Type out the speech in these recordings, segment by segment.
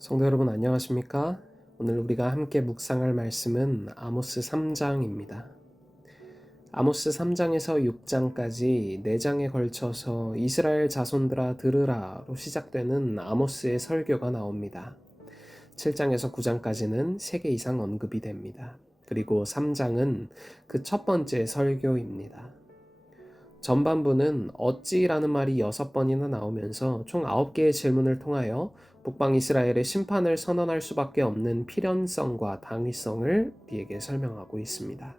성도 여러분 안녕하십니까? 오늘 우리가 함께 묵상할 말씀은 아모스 3장입니다. 아모스 3장에서 6장까지 4장에 걸쳐서 이스라엘 자손들아 들으라로 시작되는 아모스의 설교가 나옵니다. 7장에서 9장까지는 3개 이상 언급이 됩니다. 그리고 3장은 그 첫 번째 설교입니다. 전반부는 어찌라는 말이 6번이나 나오면서 총 9개의 질문을 통하여 북방 이스라엘의 심판을 선언할 수밖에 없는 필연성과 당위성을 우리에게 설명하고 있습니다.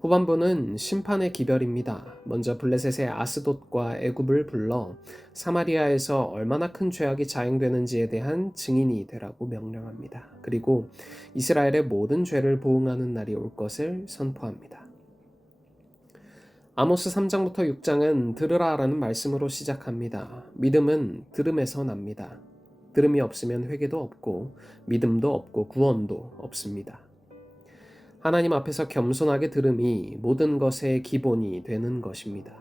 후반부는 심판의 기별입니다. 먼저 블레셋의 아스돗과 애굽을 불러 사마리아에서 얼마나 큰 죄악이 자행되는지에 대한 증인이 되라고 명령합니다. 그리고 이스라엘의 모든 죄를 보응하는 날이 올 것을 선포합니다. 아모스 3장부터 6장은 들으라라는 말씀으로 시작합니다. 믿음은 들음에서 납니다. 들음이 없으면 회개도 없고 믿음도 없고 구원도 없습니다. 하나님 앞에서 겸손하게 들음이 모든 것의 기본이 되는 것입니다.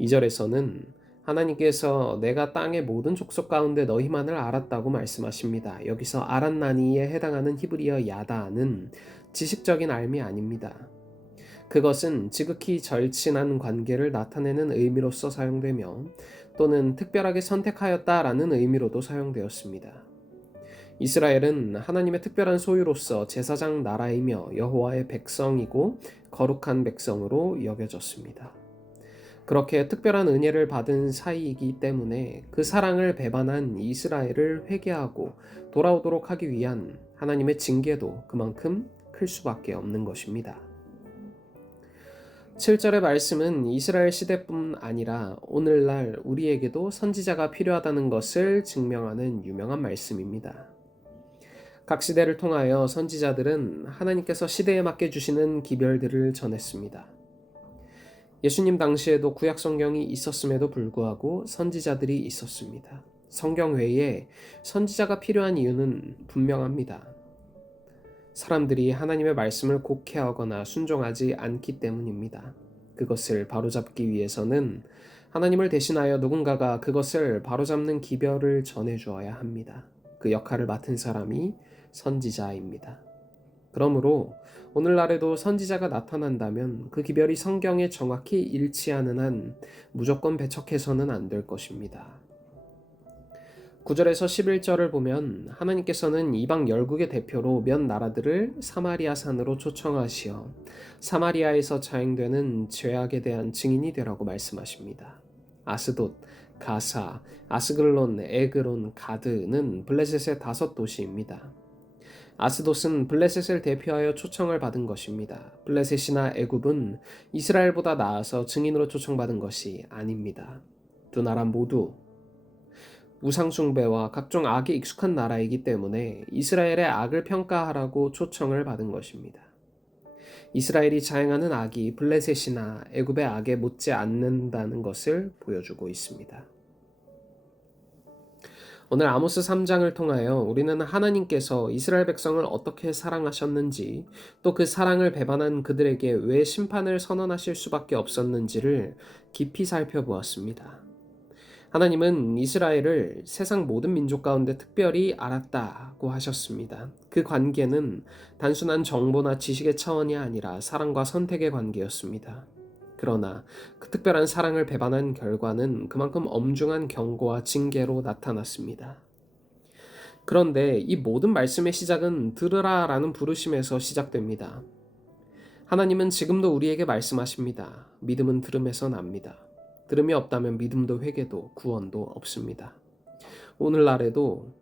2절에서는 하나님께서 내가 땅의 모든 족속 가운데 너희만을 알았다고 말씀하십니다. 여기서 알았나니에 해당하는 히브리어 야다는 지식적인 알미 아닙니다. 그것은 지극히 절친한 관계를 나타내는 의미로서 사용되며 또는 특별하게 선택하였다라는 의미로도 사용되었습니다. 이스라엘은 하나님의 특별한 소유로서 제사장 나라이며 여호와의 백성이고 거룩한 백성으로 여겨졌습니다. 그렇게 특별한 은혜를 받은 사이이기 때문에 그 사랑을 배반한 이스라엘을 회개하고 돌아오도록 하기 위한 하나님의 징계도 그만큼 클 수밖에 없는 것입니다. 7절의 말씀은 이스라엘 시대뿐 아니라 오늘날 우리에게도 선지자가 필요하다는 것을 증명하는 유명한 말씀입니다. 각 시대를 통하여 선지자들은 하나님께서 시대에 맞게 주시는 기별들을 전했습니다. 예수님 당시에도 구약 성경이 있었음에도 불구하고 선지자들이 있었습니다. 성경 외에 선지자가 필요한 이유는 분명합니다. 사람들이 하나님의 말씀을 곡해하거나 순종하지 않기 때문입니다. 그것을 바로잡기 위해서는 하나님을 대신하여 누군가가 그것을 바로잡는 기별을 전해주어야 합니다. 그 역할을 맡은 사람이 선지자입니다. 그러므로 오늘날에도 선지자가 나타난다면 그 기별이 성경에 정확히 일치하는 한 무조건 배척해서는 안 될 것입니다. 9절에서 11절을 보면 하나님께서는 이방 열국의 대표로 몇 나라들을 사마리아 산으로 초청하시어 사마리아에서 자행되는 죄악에 대한 증인이 되라고 말씀하십니다. 아스돗, 가사, 아스글론, 에그론, 가드는 블레셋의 5도시입니다. 아스돗은 블레셋을 대표하여 초청을 받은 것입니다. 블레셋이나 애굽은 이스라엘보다 나아서 증인으로 초청받은 것이 아닙니다. 두 나라 모두 우상숭배와 각종 악에 익숙한 나라이기 때문에 이스라엘의 악을 평가하라고 초청을 받은 것입니다. 이스라엘이 자행하는 악이 블레셋이나 애굽의 악에 못지 않는다는 것을 보여주고 있습니다. 오늘 아모스 3장을 통하여 우리는 하나님께서 이스라엘 백성을 어떻게 사랑하셨는지 또 그 사랑을 배반한 그들에게 왜 심판을 선언하실 수밖에 없었는지를 깊이 살펴보았습니다. 하나님은 이스라엘을 세상 모든 민족 가운데 특별히 알았다고 하셨습니다. 그 관계는 단순한 정보나 지식의 차원이 아니라 사랑과 선택의 관계였습니다. 그러나 그 특별한 사랑을 배반한 결과는 그만큼 엄중한 경고와 징계로 나타났습니다. 그런데 이 모든 말씀의 시작은 들으라라는 부르심에서 시작됩니다. 하나님은 지금도 우리에게 말씀하십니다. 믿음은 들음에서 납니다. 들음이 없다면 믿음도 회개도 구원도 없습니다. 오늘날에도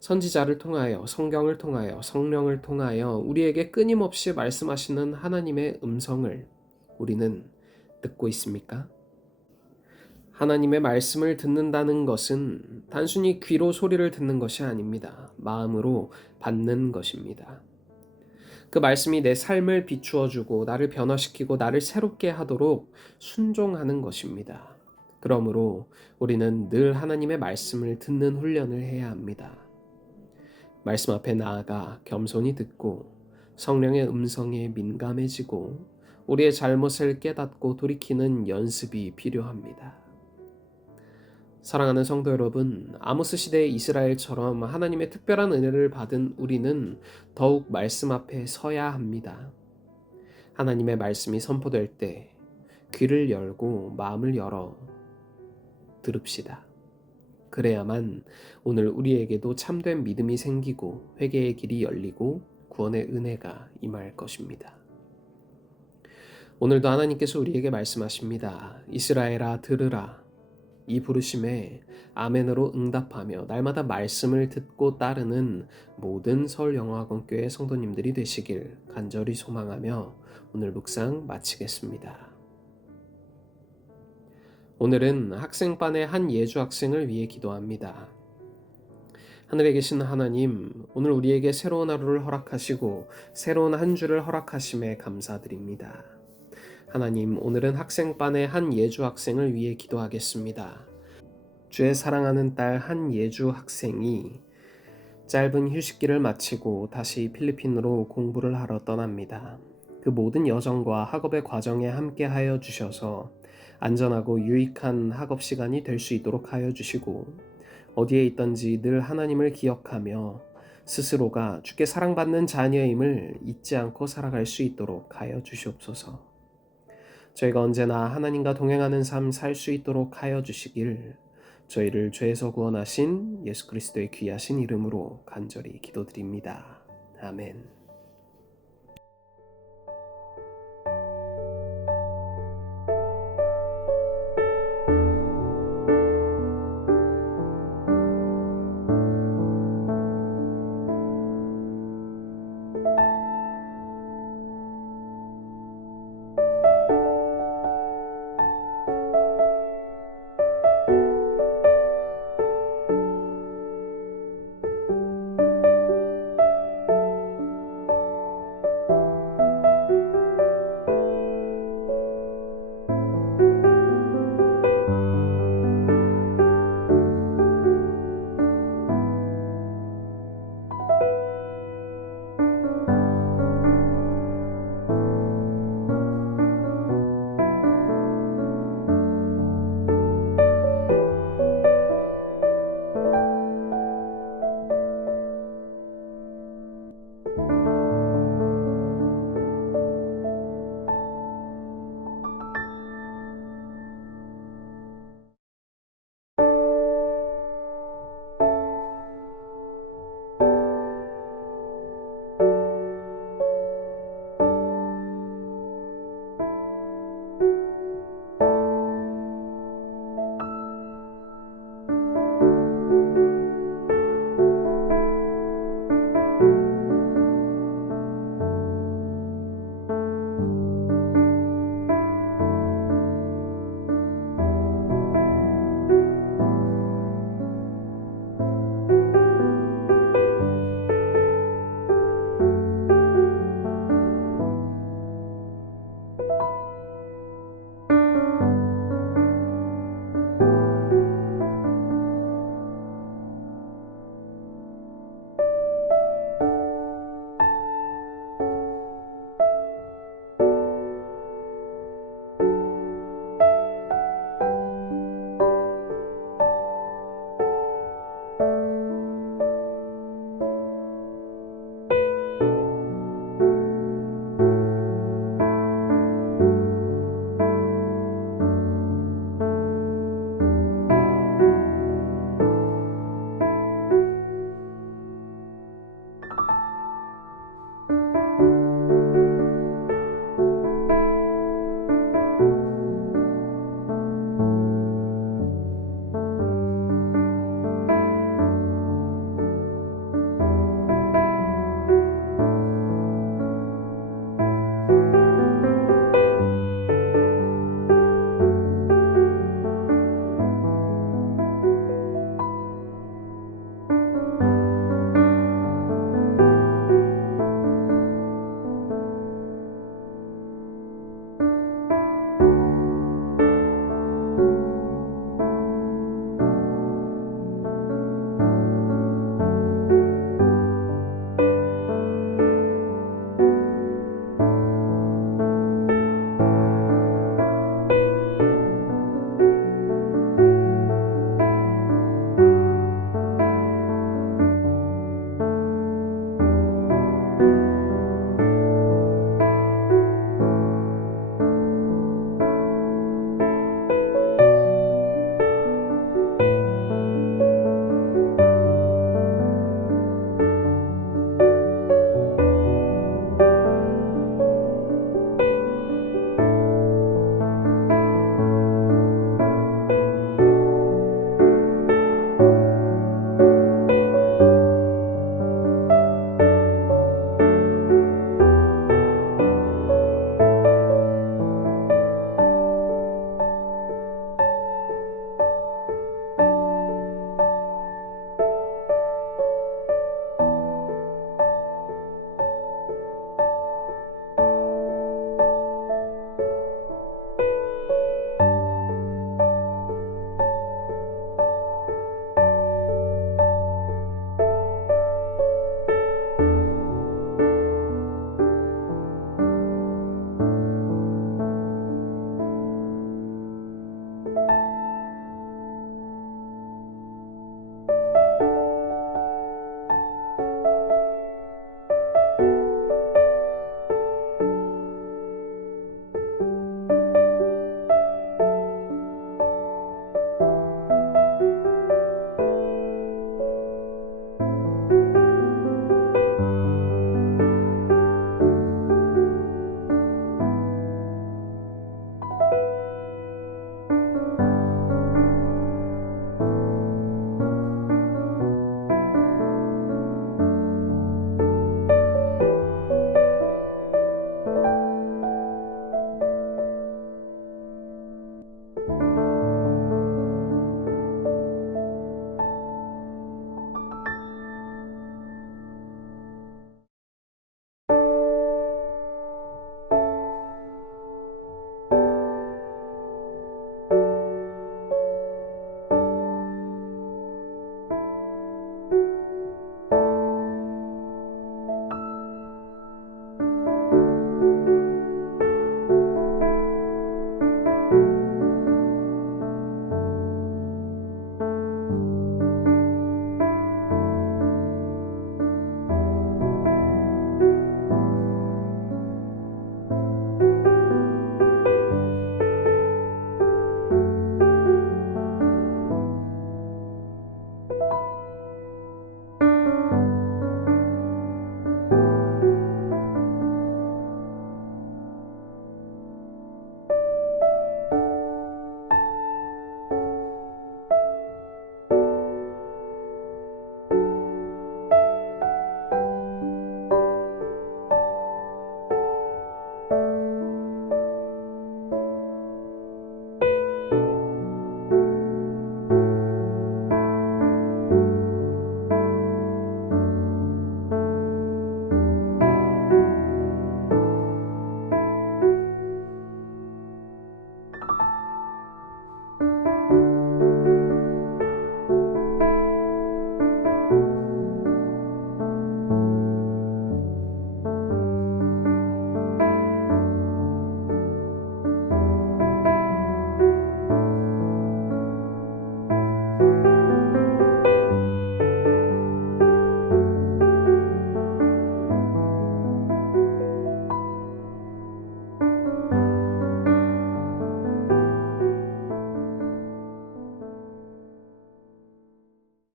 선지자를 통하여 성경을 통하여 성령을 통하여 우리에게 끊임없이 말씀하시는 하나님의 음성을 우리는 듣고 있습니까? 하나님의 말씀을 듣는다는 것은 단순히 귀로 소리를 듣는 것이 아닙니다. 마음으로 받는 것입니다. 그 말씀이 내 삶을 비추어주고 나를 변화시키고 나를 새롭게 하도록 순종하는 것입니다. 그러므로 우리는 늘 하나님의 말씀을 듣는 훈련을 해야 합니다. 말씀 앞에 나아가 겸손히 듣고 성령의 음성에 민감해지고 우리의 잘못을 깨닫고 돌이키는 연습이 필요합니다. 사랑하는 성도 여러분, 아모스 시대의 이스라엘처럼 하나님의 특별한 은혜를 받은 우리는 더욱 말씀 앞에 서야 합니다. 하나님의 말씀이 선포될 때 귀를 열고 마음을 열어 들읍시다. 그래야만 오늘 우리에게도 참된 믿음이 생기고 회개의 길이 열리고 구원의 은혜가 임할 것입니다. 오늘도 하나님께서 우리에게 말씀하십니다. 이스라엘아 들으라. 이 부르심에 아멘으로 응답하며 날마다 말씀을 듣고 따르는 모든 서울영어학원교회 성도님들이 되시길 간절히 소망하며 오늘 묵상 마치겠습니다. 오늘은 학생반의 한 예주 학생을 위해 기도합니다. 하늘에 계신 하나님, 오늘 우리에게 새로운 하루를 허락하시고 새로운 한 주를 허락하심에 감사드립니다. 하나님, 오늘은 학생반의 한 예주 학생을 위해 기도하겠습니다. 주의 사랑하는 딸 한 예주 학생이 짧은 휴식기를 마치고 다시 필리핀으로 공부를 하러 떠납니다. 그 모든 여정과 학업의 과정에 함께 하여 주셔서 안전하고 유익한 학업 시간이 될 수 있도록 하여 주시고 어디에 있든지 늘 하나님을 기억하며 스스로가 주께 사랑받는 자녀임을 잊지 않고 살아갈 수 있도록 하여 주시옵소서. 저희가 언제나 하나님과 동행하는 삶 살 수 있도록 하여 주시길 저희를 죄에서 구원하신 예수 그리스도의 귀하신 이름으로 간절히 기도드립니다. 아멘.